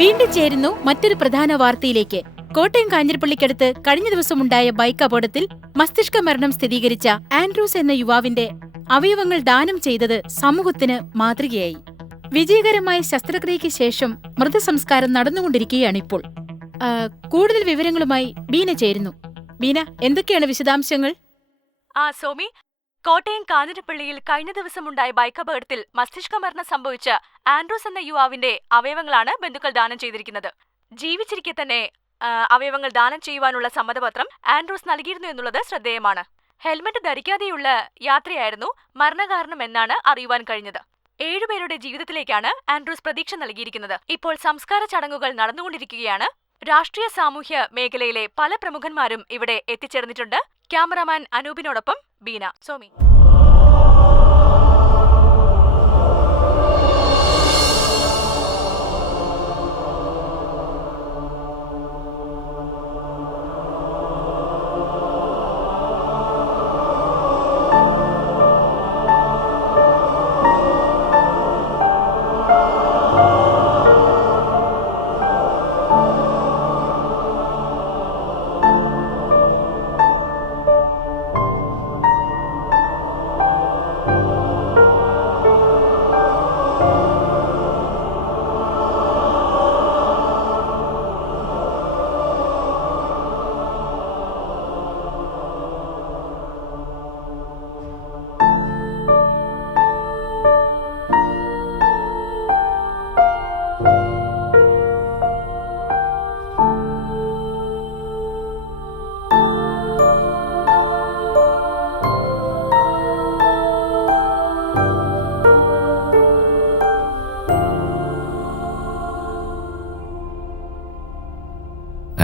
വീണ്ടും ചേരുന്നു മറ്റൊരു പ്രധാന വാർത്തയിലേക്ക്. കോട്ടയം കാഞ്ഞിരപ്പള്ളിക്കടുത്ത് കഴിഞ്ഞ ദിവസമുണ്ടായ ബൈക്ക് അപകടത്തിൽ മസ്തിഷ്ക മരണം സ്ഥിരീകരിച്ച ആൻഡ്രൂസ് എന്ന യുവാവിന്റെ അവയവങ്ങൾ ദാനം ചെയ്തത് സമൂഹത്തിന് മാതൃകയായി. വിജയകരമായ ശസ്ത്രക്രിയയ്ക്ക് ശേഷം മൃതസംസ്കാരം നടന്നുകൊണ്ടിരിക്കുകയാണിപ്പോൾ. കൂടുതൽ വിവരങ്ങളുമായി ബീന ചേരുന്നു. ബീന, എന്തൊക്കെയാണ് വിശദാംശങ്ങൾ? സോമി, കോട്ടയം കാഞ്ഞിരപ്പള്ളിയിൽ കഴിഞ്ഞ ദിവസമുണ്ടായ ബൈക്ക് അപകടത്തിൽ മസ്തിഷ്ക മരണം സംഭവിച്ച ആൻഡ്രൂസ് എന്ന യുവാവിന്റെ അവയവങ്ങളാണ് ബന്ധുക്കൾ ദാനം ചെയ്തിരിക്കുന്നത്. ജീവിച്ചിരിക്കെ തന്നെ അവയവങ്ങൾ ദാനം ചെയ്യുവാനുള്ള സമ്മതപത്രം ആൻഡ്രൂസ് നൽകിയിരുന്നു എന്നുള്ളത് ശ്രദ്ധേയമാണ്. ഹെൽമറ്റ് ധരിക്കാതെയുള്ള യാത്രയായിരുന്നു മരണകാരണം എന്നാണ് അറിയുവാൻ കഴിഞ്ഞത്. 7 പേരുടെ ജീവിതത്തിലേക്കാണ് ആൻഡ്രൂസ് പ്രതീക്ഷ നൽകിയിരിക്കുന്നത്. ഇപ്പോൾ സംസ്കാര ചടങ്ങുകൾ നടന്നുകൊണ്ടിരിക്കുകയാണ്. രാഷ്ട്രീയ സാമൂഹ്യ മേഖലയിലെ പല പ്രമുഖന്മാരും ഇവിടെ എത്തിച്ചേർന്നിട്ടുണ്ട്. ക്യാമറാമാൻ അനൂപിനോടൊപ്പം ബീന. സോമി.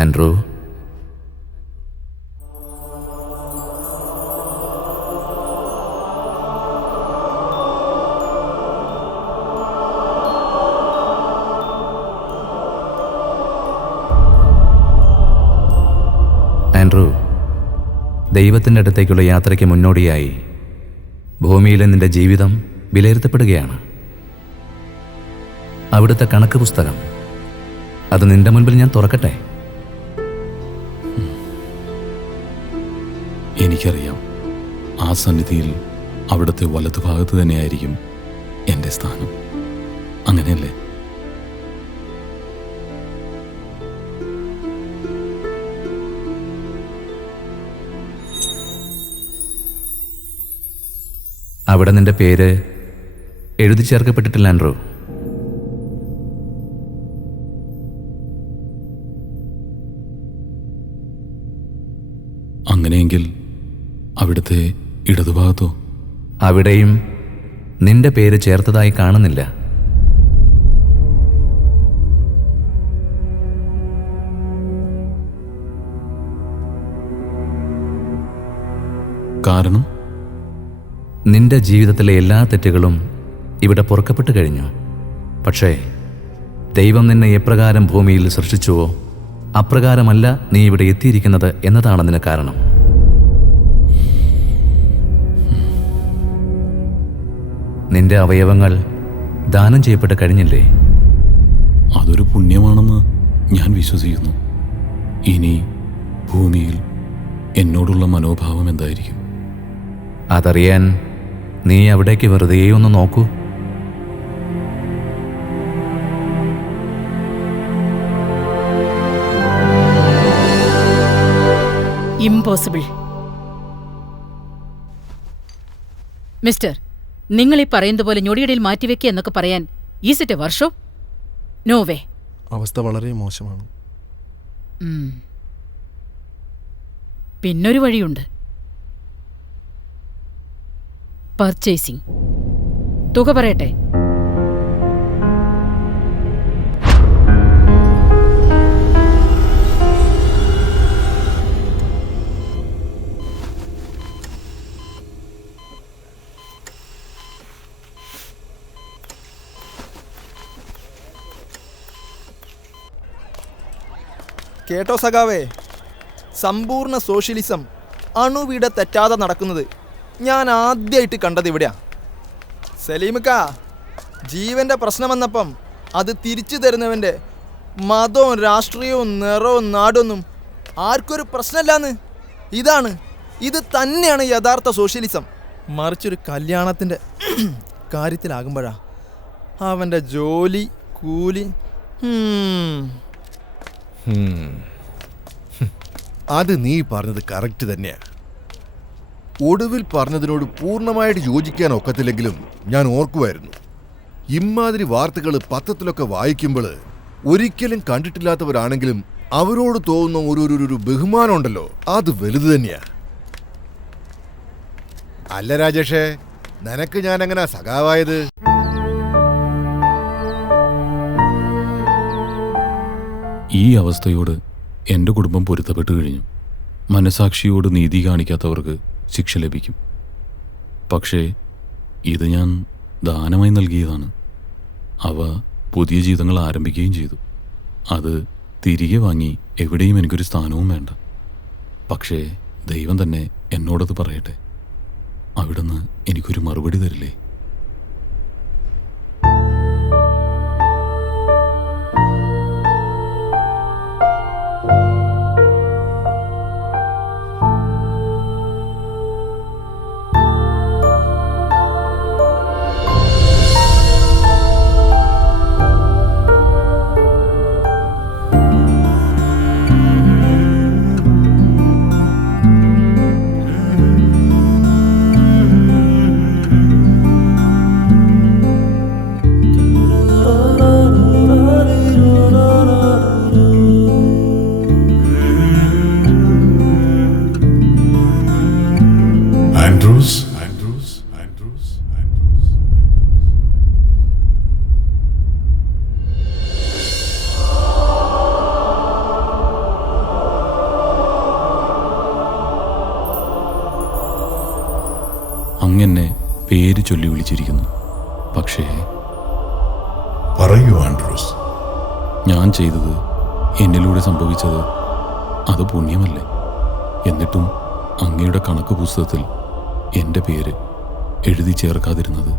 ആൻഡ്രൂ, ആൻഡ്രൂ, ദൈവത്തിൻ്റെ അടുത്തേക്കുള്ള യാത്രയ്ക്ക് മുന്നോടിയായി ഭൂമിയിലെ നിന്റെ ജീവിതം വിലയിരുത്തപ്പെടുകയാണ്. അവിടുത്തെ കണക്ക് പുസ്തകം അത് നിന്റെ മുൻപിൽ ഞാൻ തുറക്കട്ടെ? എനിക്കറിയാം, ആ സന്നിധിയിൽ അവിടുത്തെ വലതുഭാഗത്ത് തന്നെയായിരിക്കും എൻ്റെ സ്ഥാനം. അങ്ങനെയല്ലേ? അവിടെ നിന്റെ പേര് എഴുതി ചേർക്കപ്പെട്ടിട്ടില്ല ആൻഡ്രൂ. അങ്ങനെയെങ്കിൽ അവിടുത്തെ ഇടതുഭാഗത്തോ? അവിടെയും നിന്റെ പേര് ചേർത്തതായി കാണുന്നില്ല. കാരണം? നിന്റെ ജീവിതത്തിലെ എല്ലാ തെറ്റുകളും ഇവിടെ പൊറുക്കപ്പെട്ടു കഴിഞ്ഞു. പക്ഷേ ദൈവം നിന്നെ എപ്രകാരം ഭൂമിയിൽ സൃഷ്ടിച്ചുവോ അപ്രകാരമല്ല നീ ഇവിടെ എത്തിയിരിക്കുന്നത് എന്നതാണതിന് കാരണം. നിന്റെ അവയവങ്ങൾ ദാനം ചെയ്യപ്പെട്ട് കഴിഞ്ഞില്ലേ? അതൊരു പുണ്യമാണെന്ന് ഞാൻ വിശ്വസിക്കുന്നു. ഇനി ഭൂമിയിൽ എന്നോടുള്ള മനോഭാവം എന്തായിരിക്കും? അതറിയാൻ നീ അവിടേക്ക് വെറുതെ ഒന്ന് നോക്കൂ. ഇംപോസിബിൾ. മിസ്റ്റർ, നിങ്ങൾ ഈ പറയുന്നത് പോലെ ഞൊടിയിടയിൽ മാറ്റിവെക്കുക എന്നൊക്കെ പറയാൻ ഈസ് ഇറ്റ് എ വർഷോ? No way. അവസ്ഥ വളരെ മോശമാണ്. പിന്നൊരു വഴിയുണ്ട്. പർച്ചേസിംഗ്. തുക പറയട്ടെ? കേട്ടോ സഖാവേ, സമ്പൂർണ്ണ സോഷ്യലിസം അണുവിട തെറ്റാതെ നടക്കുന്നത് ഞാൻ ആദ്യമായിട്ട് കണ്ടത് ഇവിടെയാ. സലീമിക്ക, ജീവൻ്റെ പ്രശ്നമെന്നപ്പം അത് തിരിച്ചു തരുന്നവൻ്റെ മതവും രാഷ്ട്രീയവും നിറവും നാടൊന്നും ആർക്കൊരു പ്രശ്നമില്ലാന്ന്. ഇത് തന്നെയാണ് യഥാർത്ഥ സോഷ്യലിസം. മറിച്ചൊരു കല്യാണത്തിൻ്റെ കാര്യത്തിലാകുമ്പോഴാ അവൻ്റെ ജോലി കൂലി. അത് നീ പറഞ്ഞത് കറക്റ്റ് തന്നെയാ. ഒടുവിൽ പറഞ്ഞതിനോട് പൂർണ്ണമായിട്ട് യോജിക്കാൻ ഒക്കത്തില്ലെങ്കിലും ഞാൻ ഓർക്കുമായിരുന്നു, ഇമ്മാതിരി വാർത്തകൾ പത്രത്തിലൊക്കെ വായിക്കുമ്പോൾ ഒരിക്കലും കണ്ടിട്ടില്ലാത്തവരാണെങ്കിലും അവരോട് തോന്നുന്ന ഒരു ബഹുമാനം ഉണ്ടല്ലോ, അത് വലുത് തന്നെയാ. അല്ല രാജേഷേ, നിനക്ക് ഞാൻ എങ്ങനെ സഖാവായത്? ഈ അവസ്ഥയോട് എൻ്റെ കുടുംബം പൊരുത്തപ്പെട്ടു കഴിഞ്ഞു. മനസാക്ഷിയോട് നീതി കാണിക്കാത്തവർക്ക് ശിക്ഷ ലഭിക്കും. പക്ഷേ ഇത് ഞാൻ ദാനമായി നൽകിയതാണ്. അവ പുതിയ ജീവിതങ്ങൾ ആരംഭിക്കുകയും ചെയ്തു. അത് തിരികെ വാങ്ങി എവിടെയും എനിക്കൊരു സ്ഥാനവും വേണ്ട. പക്ഷേ ദൈവം തന്നെ എന്നോടത് പറയട്ടെ. അവിടുന്ന് എനിക്കൊരു മറുപടി തരില്ലേ? അങ്ങനെ പേര് ചൊല്ലി വിളിച്ചിരിക്കുന്നു. പക്ഷേ പറയൂ ആൻഡ്രൂസ്, ഞാൻ ചെയ്തത്, എന്നിലൂടെ സംഭവിച്ചത് അത് പുണ്യമല്ലേ? എന്നിട്ടും അങ്ങയുടെ കണക്ക് പുസ്തകത്തിൽ എൻ്റെ പേര് എഴുതി ചേർക്കാതിരുന്നത്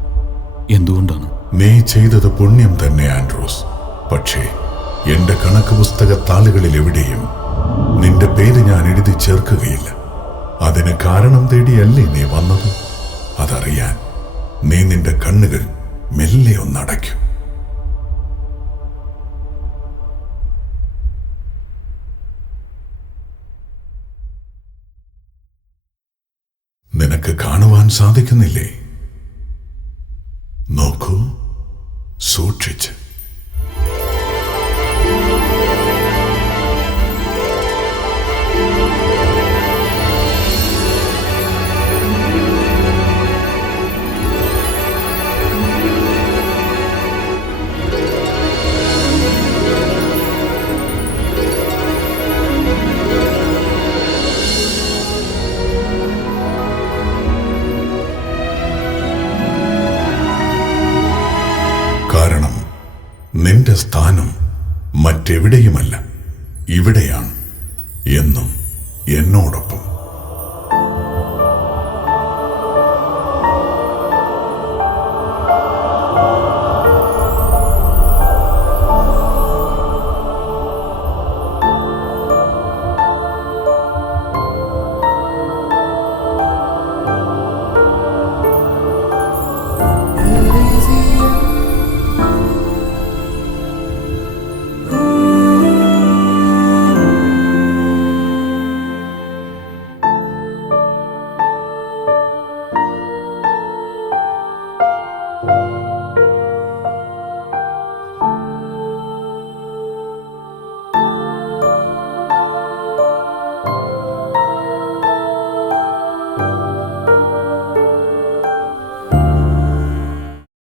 എന്തുകൊണ്ടാണ്? നീ ചെയ്തത് പുണ്യം തന്നെ ആൻഡ്രൂസ്. പക്ഷേ എന്റെ കണക്ക് പുസ്തക താളുകളിൽ എവിടെയും നിന്റെ പേര് ഞാൻ എഴുതി ചേർക്കുകയില്ല. അതിന് കാരണം തേടിയല്ലേ നീ വന്നത്? അതറിയാൻ നീ നിന്റെ കണ്ണുകൾ മെല്ലെ ഒന്നടയ്ക്കും. നിനക്ക് കാണുവാൻ സാധിക്കുന്നില്ലേ? നോക്കൂ, സൂക്ഷിച്ച്. കാരണം നിന്റെ സ്ഥാനം മറ്റെവിടെയുമല്ല, ഇവിടെയാണ്, എന്നും എന്നോടൊപ്പം.